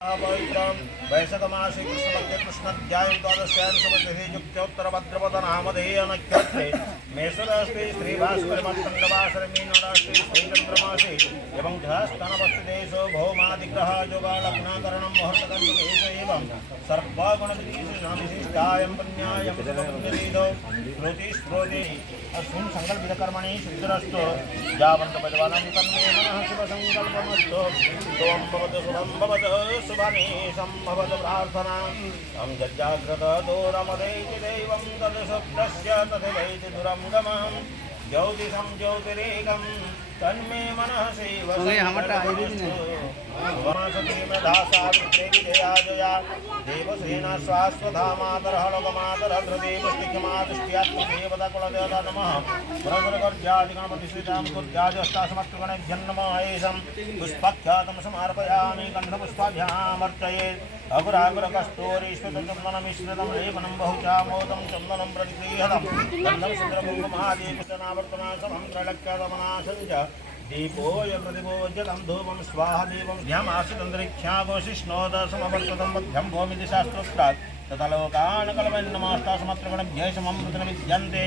वैशाखमासे कृष्णपक्षे कृष्णध्यायं द्वादश्यानुसमतियुक्तोत्तरभद्रपदनामधेयनक्षत्रे मेषराष्ट्रे श्रीभास्करमत्खण्डवासरमीनराष्ट्रे श्रीचन्द्रमासे एवं ध्यास्तनवस्तुदेशो भौमादिग्रह योगालग्नाकरणं मुहूर्तकण्डकेश एवं सर्वागुणविशिष्टायं पुण्यायं पुण्यतीतो श्रुतिस्फुति अस्मिन् सङ्कल्पितकर्मणि सिद्धिरस्तु यावन्तपदवानं तन्मे मनः शुभसङ्कल्पमस्तु त्वं भवतु शुभं भवतु शुभमे सम्भवतु प्रार्थना तं यज्जाग्रत दूरमदैति दैवं तदशब्दस्य तथैति दूरं गमं ज्योतिषं ज्योतिरेकं तन्मे मनः सेव विजया देवसेना स्वास्वधामातरहलोकमातरध्रुदेवस्तिखमादृष्ट्यात्मदेवता कुलदेवता नमः पुरगुरुगर्जादिगणपतिश्रितां कुर्जादिष्टासमस्तगणैर्जन्महेशं पुष्पाख्यातं समर्पयामि गन्धपुष्पाभ्यामर्चये अघुराघुरकस्तूरीश्वतचन्दनमिश्रितं लेपनं बहुचामोदं चन्दनं प्रतिगृहतं गन्धं सुन्द्रकुङ्कुमादिपुष्टनावर्तना समं त्रैलक्ष्यदमनाशं च दीपोय प्रतिभोज्यतं धूपं स्वाहा दीपं ध्यामासितन्तरिक्षागोशिष्णोद समवर्ततं मध्यं भूमिति शास्त्रोक्तात् तथा लोकान् कलवन्नमास्तासमत्रगणभ्यः समं विद्यन्ते